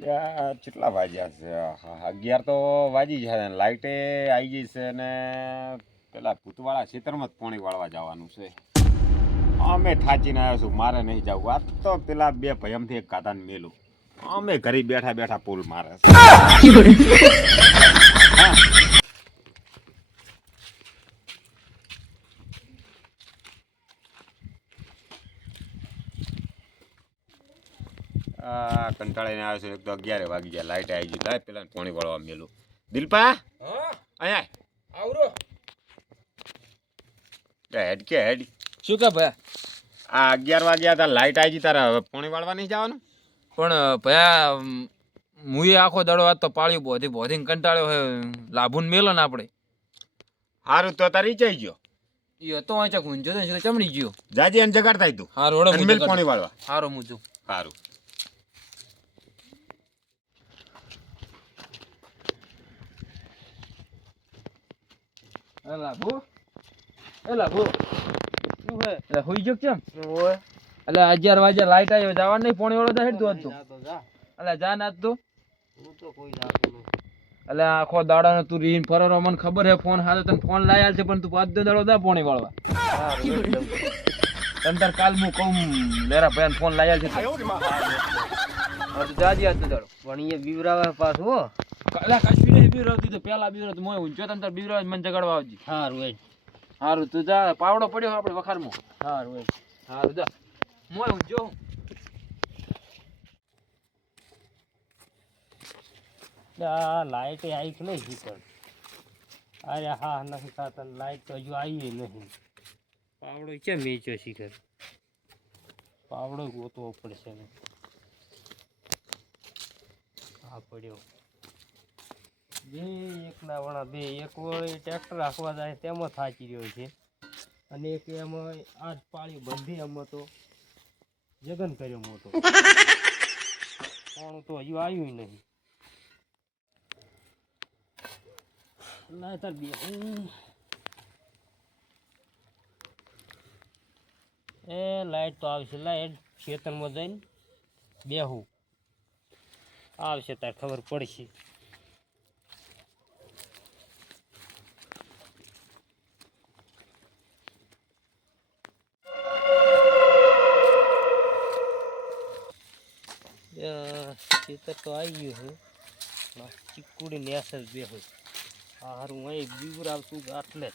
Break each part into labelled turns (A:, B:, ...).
A: કેટલા વાગ્યા છે? અગિયાર તો વાજી છે લાઇટે આવી ગઈ છે ને પેલા ભૂતવાળા ખેતરમાં જ પાણી વાળવા જવાનું છે. અમે થાચીને આવ્યો છું, મારે નહીં જવું. આ તો પેલા બે ભયમથી એક કાતાને મેલું. અમે ઘરે બેઠા બેઠા પુલ મારે છે. આ કંટાળીને આવ્યો છું. એક તો અગિયારે વાગી ગયા. લાઇટ આવી ગઈ લાય પેલા પાણી વળવા મેલું. દિલપા? અહીંયા
B: આવરો.
A: હેડ કે હેડ.
B: શું કે ભાઈ
A: આ અગિયાર વાગ્યા હતા. લાઇટ આવી ગઈ. તારા હવે પાણી વાળવા નહીં જવાનું?
B: પણ ભયા મુએ આખો દડો આજ તો પાળ્યું બોધી બોધીને કંટાળ્યો હોય લાભુન મેલો ને આપણે.
A: સારું તો તારી જઈ ગયો.
B: એ હતો વાંચા ગુંજો ને ચમડી ગયો.
A: જાજી અને જગાડતા થાય તું
B: હારો ઓડો
A: મિલ પાણી વાળવા.
B: હારો મુજો.
A: સારું
B: એ લાભુ. એ લાભુ. શું હે એટલે હોઈ જો કેમ? એટલે અગિયાર વાગે લાઈટ આવ્યો જવા નહીં? પોણી વાળો તું આજ તો. એટલે જા ના આજ તો. એટલે આખો દાડાનો તું રીન ફરરો મને ખબર હે ફોન હાથે તને ફોન લાયા છે પણ તું પાંચ દાડો દા પોણી વાળવા. તને તાર કાલ હું કહું લેરા ભાઈ ફોન લાયા છે. તું જાજી આજ દાડો.
C: પણ એ બીવરાવે પાછું હો.
B: કાલા કશું નહીં બીવરાવતી તો પેલા બીવરાવતી મોય ઊંચો તને તાર બીવરાવ મને જગાડવા આવજી.
C: સારું એ
B: હારું તું જા પાવડો પડ્યો આપણે વખારમાં.
C: હારું એ
B: હારું જા. મોય ઊંચો
C: આ લાઈટ આવી કે નહીં શીતળ અરે હા નથી થતા લાઈટ તો હજુ આવી નહીં. પાવડો કેમ વેચ્યો શીખર પાવડો ગોતવો પડશે. હા પડ્યો. બે એકના વણા, બે. એક હોય ટ્રેક્ટર રાખવા જાય તેમાં થાચી રહ્યો છે. અને એક એમાં આજ પાળી બંધી એમાં તો જગન કર્યો મોટો. પણ તો હજુ આવ્યું નહીં. ના તાર બે. એ લાઈટ તો આવશે. લાઈટ ખેતરમાં જઈને બેહું. આવશે તાર ખબર પડશે. ખેતર તો આવી ગયું છે. ચીકુડી નેસ બે બેહું હારું અહીં બીવર આવતું આટલે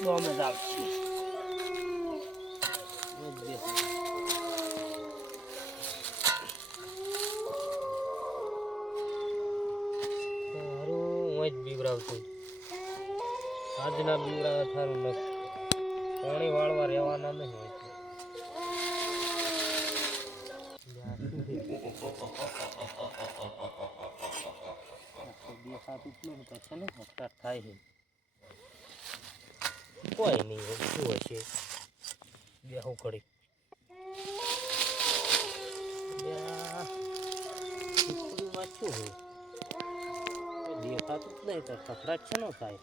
C: ડોમે જ આવશે. બીવરાવતું આજના બીવરાવે સારું ન પાણી વાળવા રહેવાના નહીં છે ને સ્ટાર્ટ થાય છે કોઈ નહીં શું હશે બે હું કરી શું હોય દેખાતું જ નહીં તો કકડાટ છે ને થાય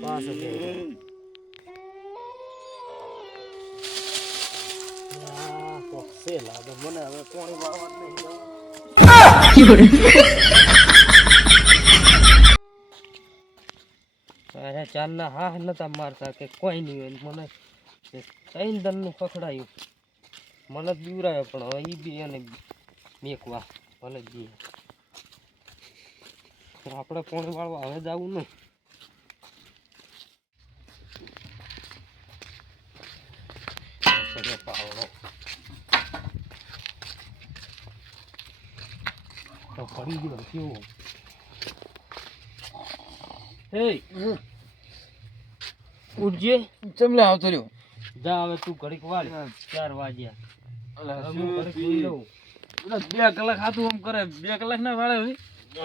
C: પાછું છે લાગે વાળવા અરે ચાલના હા નતા મારતા કે કોઈ નહીં હોય ને મને ત્રણ દનનું પકડાયું મને બીવરાયો પણ હવે એ બી એને મેકવા ભલે બી આપણે પોણી વાળવા હવે જવું નહીં તો પડી ગયો કેવું હે ઉઠજે
B: ચમલે આવતો રહ્યો?
C: જા હવે તું ઘડીક વાળ. ચાર વાગ્યા.
B: બે કલાક હાથું આમ કરે. બે કલાક ના વાળે હવે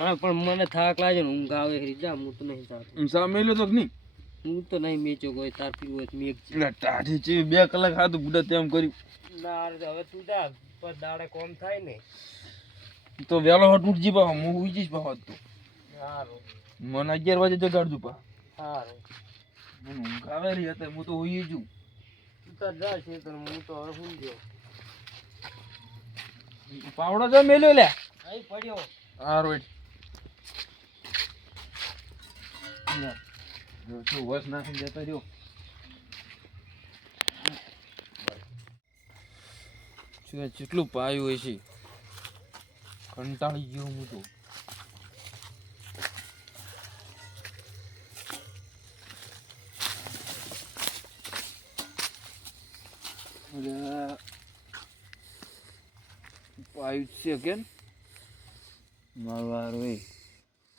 C: હા પણ મને થાક લાગે ને ઊંઘ આવે ખરી. જા હું તો નહીં જાતો
B: સા મેલ્યો તો નહીં?
C: હું તો નહીં મેચો કોઈ. તાર પીવું હોય મેં
B: એટલે ટાઢી છે બે કલાક હાથું બુડા તેમ કર્યું.
C: ના હવે તું જા. પર દાડે કોમ થાય ને.
B: તો વેલો હટ ઉઠજી પા હું ઉઈ જઈશ પા તો.
C: સારું
B: મને અગિયાર વાગે જગાડજો પા. મને ઊંઘ આવે રહી હતા હું તો ઉઈ જઉં.
C: તું તાર જા તો હું તો હવે હું ગયો.
B: પાવડો જો મેલ્યો લે.
C: અહીં પડ્યો.
B: હા રોડ શું વસ નાખીને જતા રહ્યો. કેટલું પાયું હોય છે? કંટાળી ગયો હું તો. અલ્યા, છે કેમ? મારવાર હોય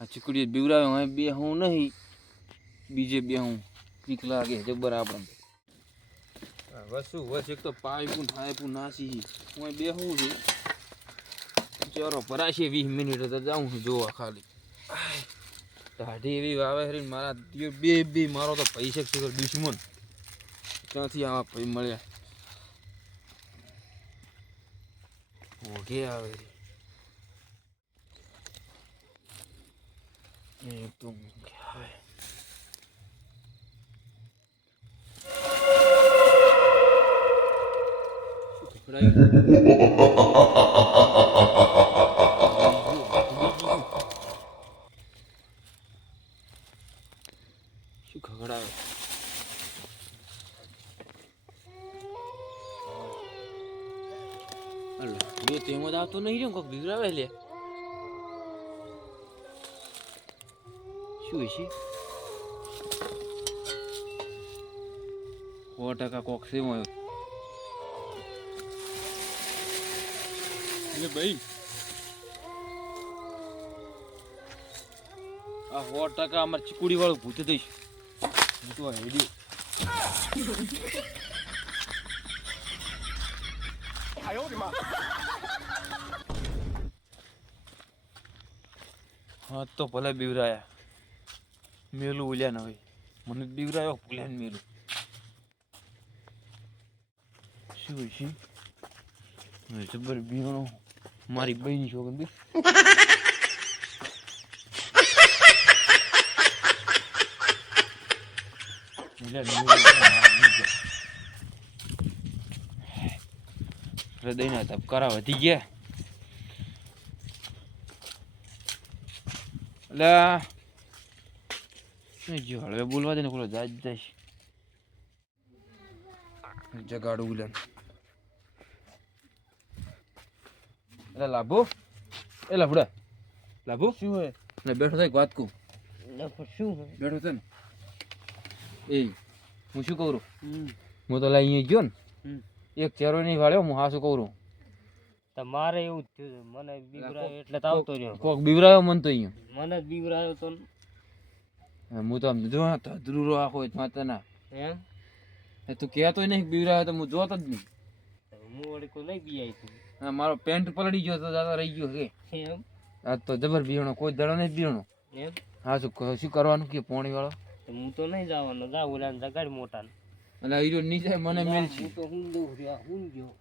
B: આ ચીકડીએ બીવરાવ્યો હવે બે હું નહીં. બીજે બે હું પીક લાગે જબર આપણને. વસુ વસ એક તો પાઇપું થાયપું નાસી હું બે હું છું. ચારો પરાશે વીસ મિનિટ તો જાઉં છું જોવા ખાલી. દાઢી એવી વાવે હરી મારા બે બે મારો તો પૈસા છે દુશ્મન ક્યાંથી આવા પૈ મળ્યા? ઓઘે આવે એ તો આવે. શું જો તેમ જ આવતો નહીં રહ્યો કોક બીવરાવે લે. શું છે સો ટકા કોક સેમ આવ્યો ભાઈ. આ સો ટકા અમારે ચીકુડી વાળું ભૂત દઈશ. હું તો હેડ્યો. હા તો ભલે બીવરાયા. મેલું ઉલ્યા ના હોય. મને બીવરાયો ભૂલ્યા મેલું. શું છે? જબર બીવણો. મારી બહેન છોકરી બી ઉલ્યા મેલું હૃદયના ધબકારા વધી ગયા. એટલે જો હળવે બોલવા દે ને પેલો જાજ જઈશ જગાડું ઉલન એટલે લાભો. એ લાભડા લાભો.
C: શું હે
B: ને બેઠો થાય વાત કહું.
C: શું
B: બેઠો છે ને. એ હું શું કહું? હું તો લઈ અહીંયા ગયો ને. એક ચેરો નહીં વાળ્યો હું હાસું કહું.
C: તમારે એવું જ થયું. મને બીવરાયો એટલે તો આવતો રહ્યો.
B: કોક બીવરાયો મન તો અહીંયા.
C: મને જ બીવરાયો તો
B: હું તો આમ જો ધ્રુરો આખો
C: માતાના.
B: હે? તું કહેતો નહીં બીવરાયો તો હું જોતો જ નહીં.
C: હું વળી કોઈ નહીં બીઆઈ તું
B: હા, મારો પેન્ટ પલડી ગયો તો દાદા રહી ગયો કે
C: એમ?
B: આ તો જબર બીવણો કોઈ દડો નહીં બીવણો.
C: એમ?
B: હા શું શું કરવાનું કે પોણી વાળો
C: હું તો નહીં જવાનો. જા ઓલા જગાડ મોટા
B: એટલે હીરો નીચે મને મેલ છે.
C: તો હું દઉં રહ્યા હું ગયો.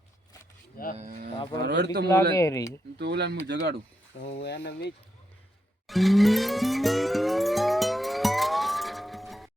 C: જા.
B: રડ તો
C: લાગે
B: ઓલા-
C: રહી.
B: તો ઓલાને હું જગાડું.
C: તો એને મીચ